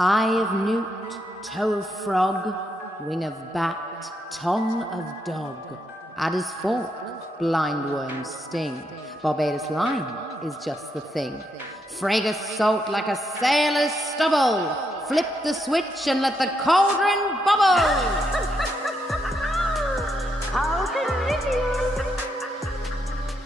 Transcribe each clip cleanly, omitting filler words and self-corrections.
Eye of newt, toe of frog, wing of bat, tongue of dog. Adder's fork, blindworm's sting. Barbados lime is just the thing. Fragrant salt like a sailor's stubble. Flip the switch and let the cauldron bubble. How convenient.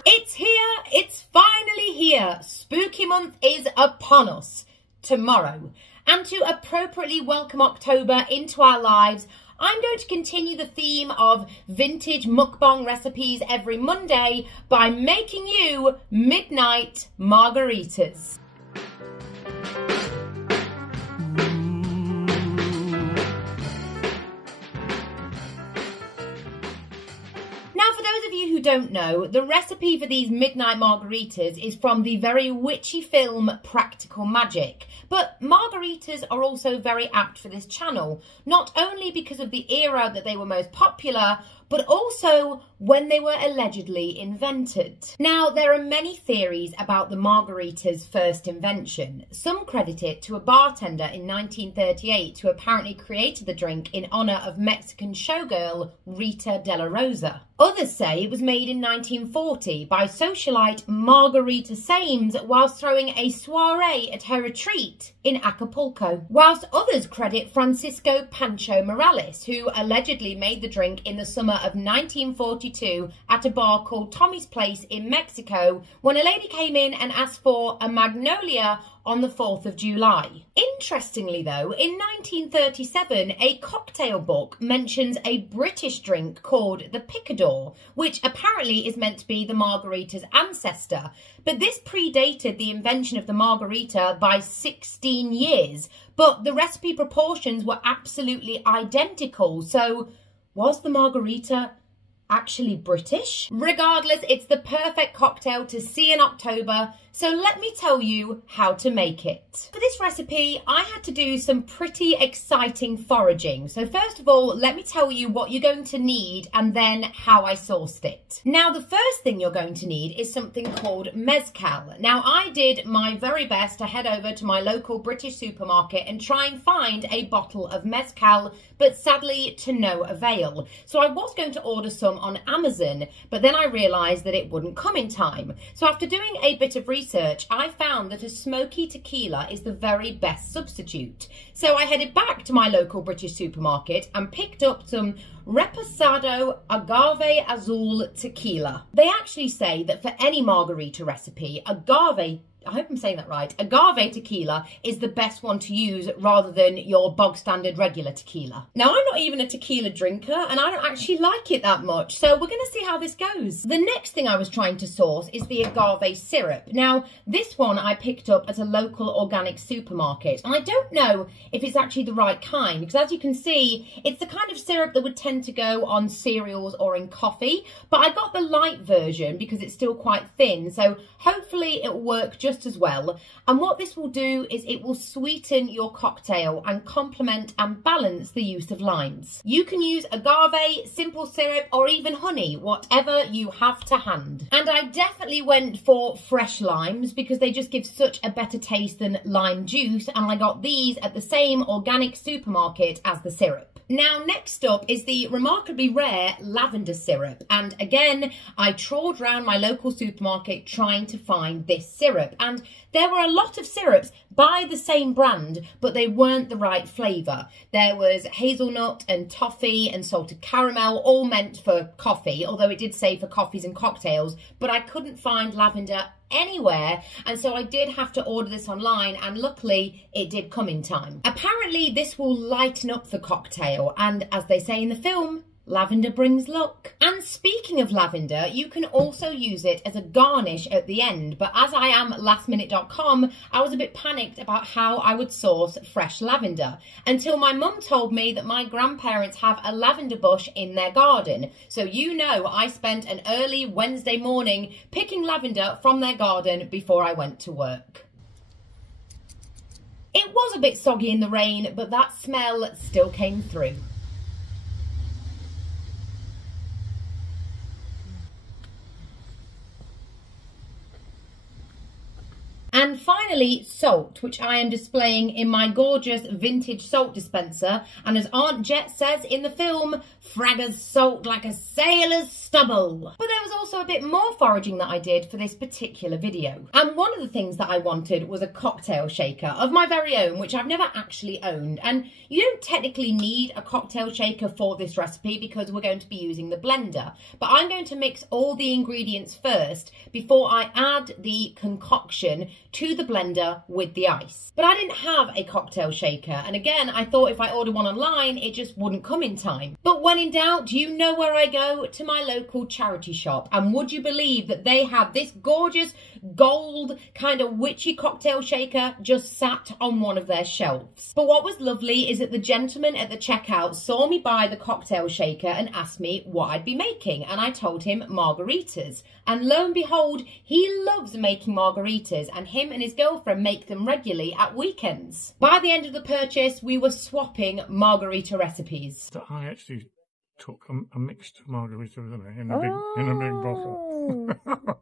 It's here, it's finally here. Spooky month is upon us tomorrow. And to appropriately welcome October into our lives, I'm going to continue the theme of vintage mukbang recipes every Monday by making you Midnight Margaritas. Now, for those of you who don't know, the recipe for these Midnight Margaritas is from the very witchy film Practical Magic. But margaritas are also very apt for this channel, not only because of the era that they were most popular, but also when they were allegedly invented. Now, there are many theories about the margarita's first invention. Some credit it to a bartender in 1938 who apparently created the drink in honour of Mexican showgirl Rita de la Rosa. Others say it was made in 1940 by socialite Margarita Sames whilst throwing a soiree at her retreat in Acapulco, whilst others credit Francisco Pancho Morales, who allegedly made the drink in the summer of 1942 at a bar called Tommy's Place in Mexico when a lady came in and asked for a magnolia on the 4th of July. Interestingly though, in 1937, a cocktail book mentions a British drink called the Picador, which apparently is meant to be the margarita's ancestor. But this predated the invention of the margarita by 16 years. But the recipe proportions were absolutely identical. So was the margarita actually British? Regardless, it's the perfect cocktail to see in October, so let me tell you how to make it. For this recipe, I had to do some pretty exciting foraging. So first of all, let me tell you what you're going to need and then how I sourced it. Now, the first thing you're going to need is something called Mezcal. Now, I did my very best to head over to my local British supermarket and try and find a bottle of Mezcal, but sadly to no avail. So I was going to order some on Amazon, but then I realised that it wouldn't come in time. So after doing a bit of research, I found that a smoky tequila is the very best substitute. So I headed back to my local British supermarket and picked up some Reposado Agave Azul tequila. They actually say that for any margarita recipe, I hope I'm saying that right, agave tequila is the best one to use rather than your bog standard regular tequila. Now, I'm not even a tequila drinker and I don't actually like it that much, so we're going to see how this goes. The next thing I was trying to source is the agave syrup. Now, this one I picked up at a local organic supermarket, and I don't know if it's actually the right kind, because as you can see, it's the kind of syrup that would tend to go on cereals or in coffee, but I got the light version because it's still quite thin, so hopefully it will work just as well. And what this will do is it will sweeten your cocktail and complement and balance the use of limes. You can use agave, simple syrup, or even honey, whatever you have to hand. And I definitely went for fresh limes because they just give such a better taste than lime juice, and I got these at the same organic supermarket as the syrup. Now, next up is the remarkably rare lavender syrup. And again, I trawled around my local supermarket trying to find this syrup. And there were a lot of syrups by the same brand, but they weren't the right flavour. There was hazelnut and toffee and salted caramel, all meant for coffee, although it did say for coffees and cocktails, but I couldn't find lavender anywhere, and so I did have to order this online, and luckily it did come in time. Apparently this will lighten up the cocktail, and as they say in the film, lavender brings luck. And speaking of lavender, you can also use it as a garnish at the end, but as I am lastminute.com, I was a bit panicked about how I would source fresh lavender, until my mum told me that my grandparents have a lavender bush in their garden. So you know I spent an early Wednesday morning picking lavender from their garden before I went to work. It was a bit soggy in the rain, but that smell still came through. And finally, salt, which I am displaying in my gorgeous vintage salt dispenser. And as Aunt Jet says in the film, fraggers salt like a sailor's stubble. But there was also a bit more foraging that I did for this particular video. And one of the things that I wanted was a cocktail shaker of my very own, which I've never actually owned. And you don't technically need a cocktail shaker for this recipe because we're going to be using the blender. But I'm going to mix all the ingredients first before I add the concoction to the blender with the ice. But I didn't have a cocktail shaker, and again I thought if I ordered one online it just wouldn't come in time. But when in doubt, you know where I go? To my local charity shop. And would you believe that they have this gorgeous gold kind of witchy cocktail shaker just sat on one of their shelves. But what was lovely is that the gentleman at the checkout saw me buy the cocktail shaker and asked me what I'd be making, and I told him margaritas. And lo and behold, he loves making margaritas, and him and his girlfriend make them regularly at weekends. By the end of the purchase, we were swapping margarita recipes. So I actually took a mixed margarita in a big bottle.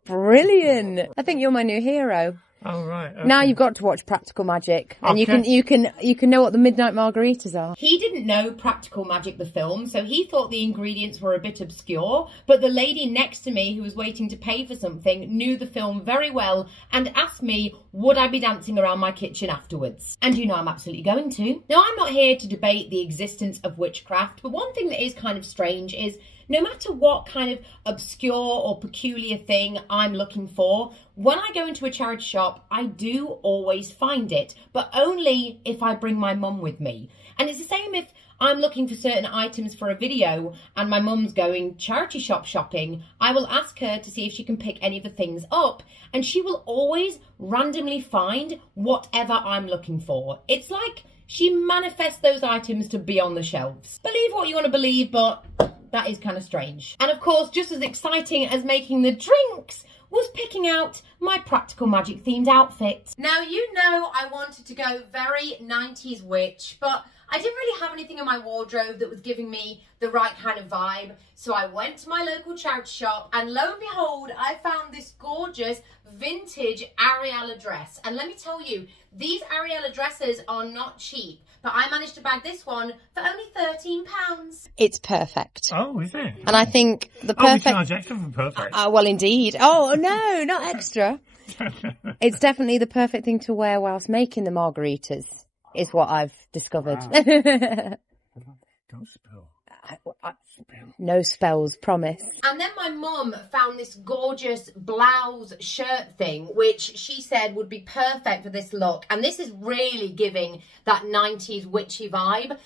Brilliant. I think you're my new hero. Oh, right. Okay. Now you've got to watch Practical Magic, and you can know what the Midnight Margaritas are. He didn't know Practical Magic the film, so he thought the ingredients were a bit obscure, but the lady next to me who was waiting to pay for something knew the film very well and asked me would I be dancing around my kitchen afterwards. And you know I'm absolutely going to. Now, I'm not here to debate the existence of witchcraft, but one thing that is kind of strange is no matter what kind of obscure or peculiar thing I'm looking for, when I go into a charity shop, I do always find it, but only if I bring my mum with me. And it's the same if I'm looking for certain items for a video and my mum's going charity shop shopping. I will ask her to see if she can pick any of the things up, and she will always randomly find whatever I'm looking for. It's like she manifests those items to be on the shelves. Believe what you want to believe, but that is kind of strange. And of course, just as exciting as making the drinks was picking out my Practical Magic themed outfit. Now, you know I wanted to go very 90s witch, but I didn't really have anything in my wardrobe that was giving me the right kind of vibe. So I went to my local charity shop, and lo and behold, I found this gorgeous vintage Ariella dress. And let me tell you, these Ariella dresses are not cheap, but I managed to bag this one for only £13. It's perfect. Oh, is it? And I think the perfect... Oh, we charge extra for perfect. Well, indeed. Oh, no, not extra. It's definitely the perfect thing to wear whilst making the margaritas, is what I've discovered. Wow. Don't spill. No spells, promise. And then my mum found this gorgeous blouse shirt thing, which she said would be perfect for this look. And this is really giving that 90s witchy vibe.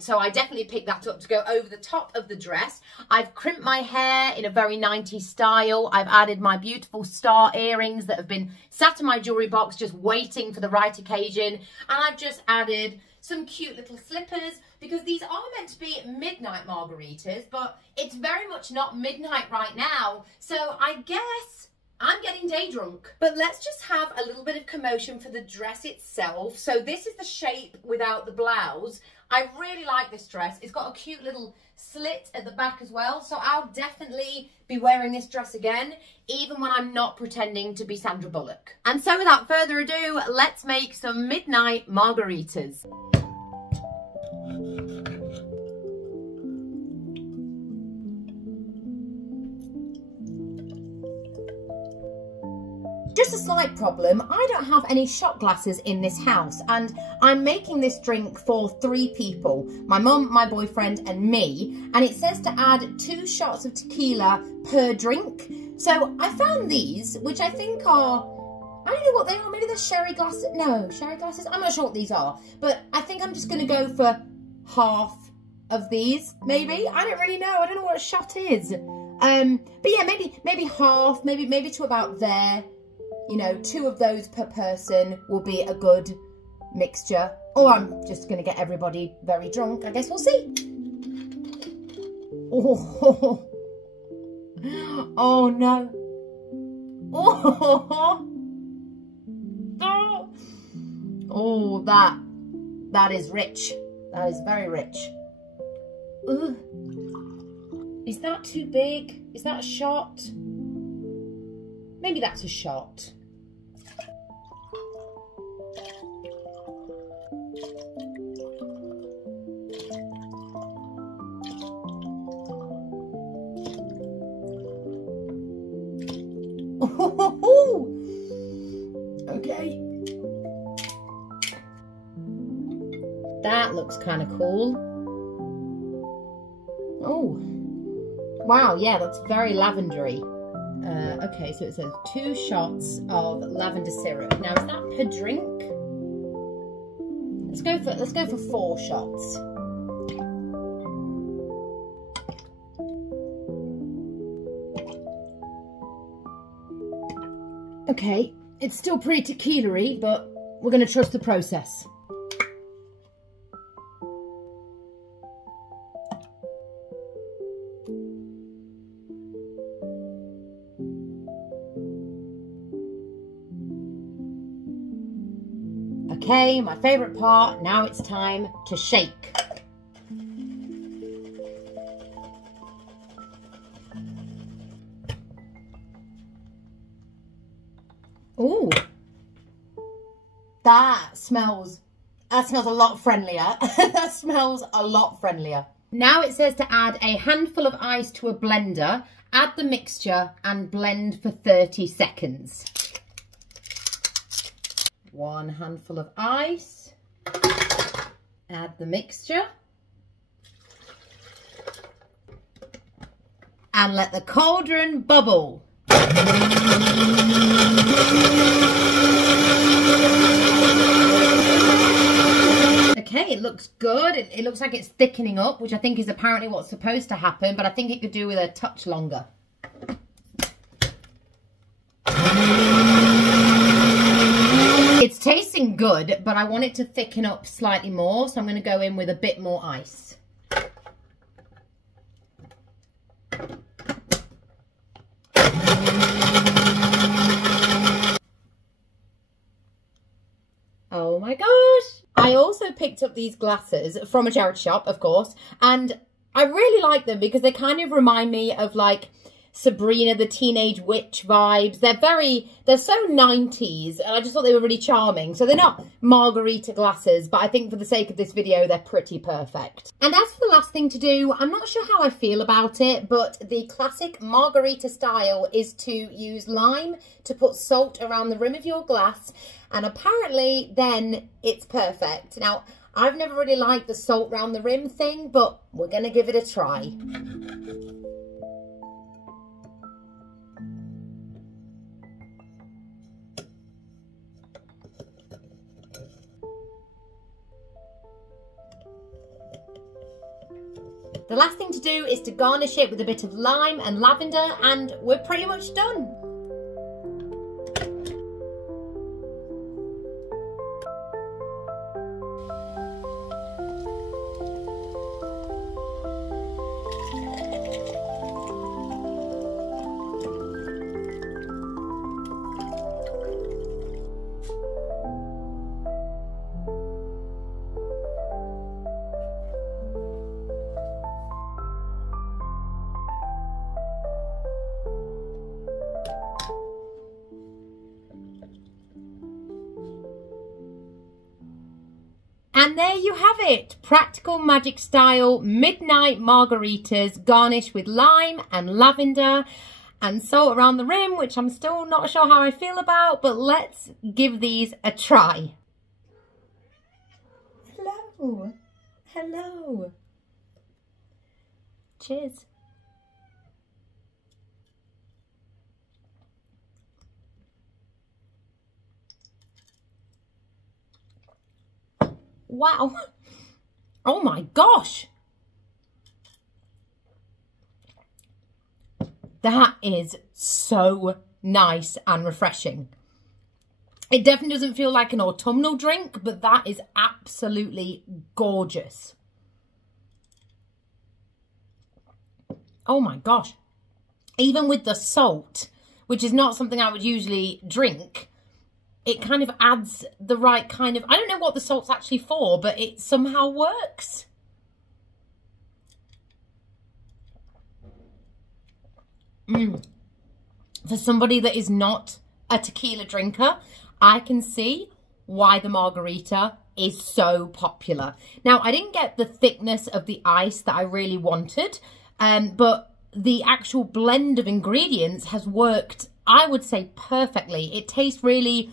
So I definitely picked that up to go over the top of the dress. I've crimped my hair in a very 90s style. I've added my beautiful star earrings that have been sat in my jewellery box just waiting for the right occasion. And I've just added some cute little slippers, because these are meant to be midnight margaritas, but it's very much not midnight right now, so I guess I'm getting day drunk. But let's just have a little bit of commotion for the dress itself. So this is the shape without the blouse. I really like this dress. It's got a cute little slit at the back as well, so I'll definitely be wearing this dress again, even when I'm not pretending to be Sandra Bullock. And so without further ado, let's make some midnight margaritas. Just a slight problem, I don't have any shot glasses in this house, and I'm making this drink for 3 people, my mum, my boyfriend and me, and it says to add 2 shots of tequila per drink. So I found these, which I think are, I don't know what they are, maybe they're sherry glasses, no, sherry glasses, I'm not sure what these are, but I think I'm just going to go for half of these, maybe, I don't really know, I don't know what a shot is, but yeah, maybe half, maybe to about there. You know, 2 of those per person will be a good mixture. Or I'm just going to get everybody very drunk. I guess we'll see. Oh, oh no. Oh, oh, that is rich. That is very rich. Ugh. Is that too big? Is that a shot? Maybe that's a shot. Okay. That looks kind of cool. Oh, wow, yeah, that's very lavendery. Okay, so it says 2 shots of lavender syrup. Now, is that per drink? Let's go for 4 shots. Okay, it's still pretty tequila-y, but we're going to trust the process. Okay, my favourite part, now it's time to shake. Ooh, that smells a lot friendlier. That smells a lot friendlier. Now it says to add a handful of ice to a blender, add the mixture and blend for 30 seconds. 1 handful of ice, add the mixture, and let the cauldron bubble. Okay, it looks good. It looks like it's thickening up, which I think is apparently what's supposed to happen, but I think it could do with a touch longer. It's tasting good, but I want it to thicken up slightly more, so I'm going to go in with a bit more ice. Oh my gosh! I also picked up these glasses from a charity shop, of course, and I really like them because they kind of remind me of like Sabrina the Teenage Witch vibes. They're so 90s, and I just thought they were really charming. So they're not margarita glasses, but I think for the sake of this video, they're pretty perfect. And as for the last thing to do, I'm not sure how I feel about it, but the classic margarita style is to use lime to put salt around the rim of your glass, and apparently then it's perfect. Now, I've never really liked the salt around the rim thing, but we're gonna give it a try. The last thing to do is to garnish it with a bit of lime and lavender, and we're pretty much done. And there you have it, Practical Magic style Midnight Margaritas garnished with lime and lavender and salt around the rim, which I'm still not sure how I feel about, but let's give these a try. Hello, hello. Cheers. Wow. Oh my gosh. That is so nice and refreshing. It definitely doesn't feel like an autumnal drink, but that is absolutely gorgeous. Oh my gosh. Even with the salt, which is not something I would usually drink, it kind of adds the right kind of, I don't know what the salt's actually for, but it somehow works. For somebody that is not a tequila drinker, I can see why the margarita is so popular. Now, I didn't get the thickness of the ice that I really wanted, but the actual blend of ingredients has worked I would say perfectly. It tastes really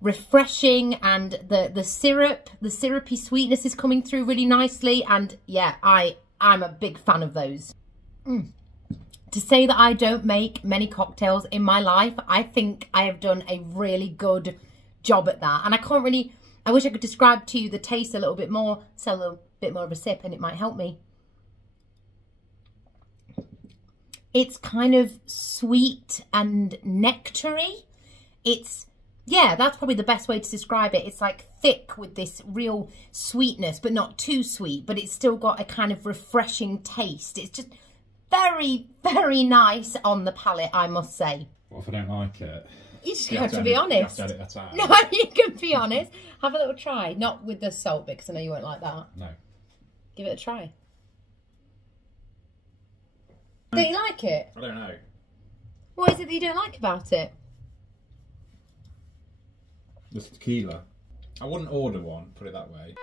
refreshing, and the syrupy sweetness is coming through really nicely. And yeah, I'm a big fan of those. To say that I don't make many cocktails in my life, I think I have done a really good job at that. And I wish I could describe to you the taste a little bit more, so a little bit more of a sip, and it might help me. It's kind of sweet and nectary. Yeah, that's probably the best way to describe it. It's like thick with this real sweetness, but not too sweet, but it's still got a kind of refreshing taste. It's just very, very nice on the palate, I must say. What if I don't like it? You just have to be honest. You have to edit that out. No, you can be honest. Have a little try. Not with the salt, because I know you won't like that. No. Give it a try. Don't you like it? I don't know. What is it that you don't like about it? The tequila. I wouldn't order one, put it that way.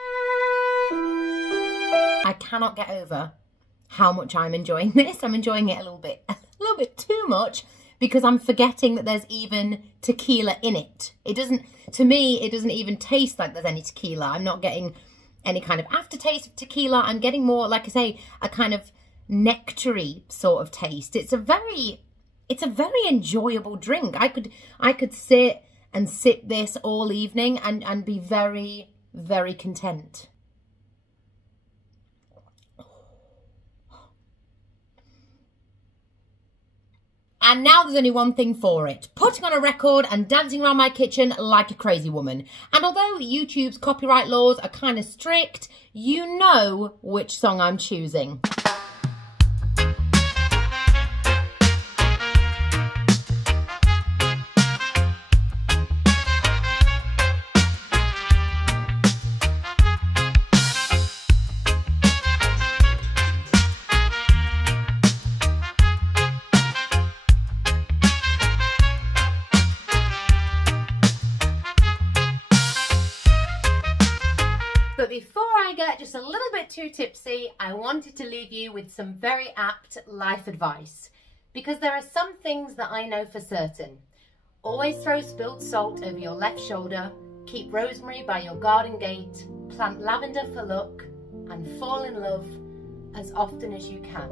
I cannot get over how much I'm enjoying this. I'm enjoying it a little bit too much, because I'm forgetting that there's even tequila in it. To me, it doesn't even taste like there's any tequila. I'm not getting any kind of aftertaste of tequila. I'm getting more, like I say, a kind of nectary sort of taste. It's a very enjoyable drink. I could sit and sip this all evening and be very, very content. And now there's only one thing for it: putting on a record and dancing around my kitchen like a crazy woman. And although YouTube's copyright laws are kind of strict, you know which song I'm choosing. But before I get just a little bit too tipsy, I wanted to leave you with some very apt life advice. Because there are some things that I know for certain. Always throw spilled salt over your left shoulder, keep rosemary by your garden gate, plant lavender for luck, and fall in love as often as you can.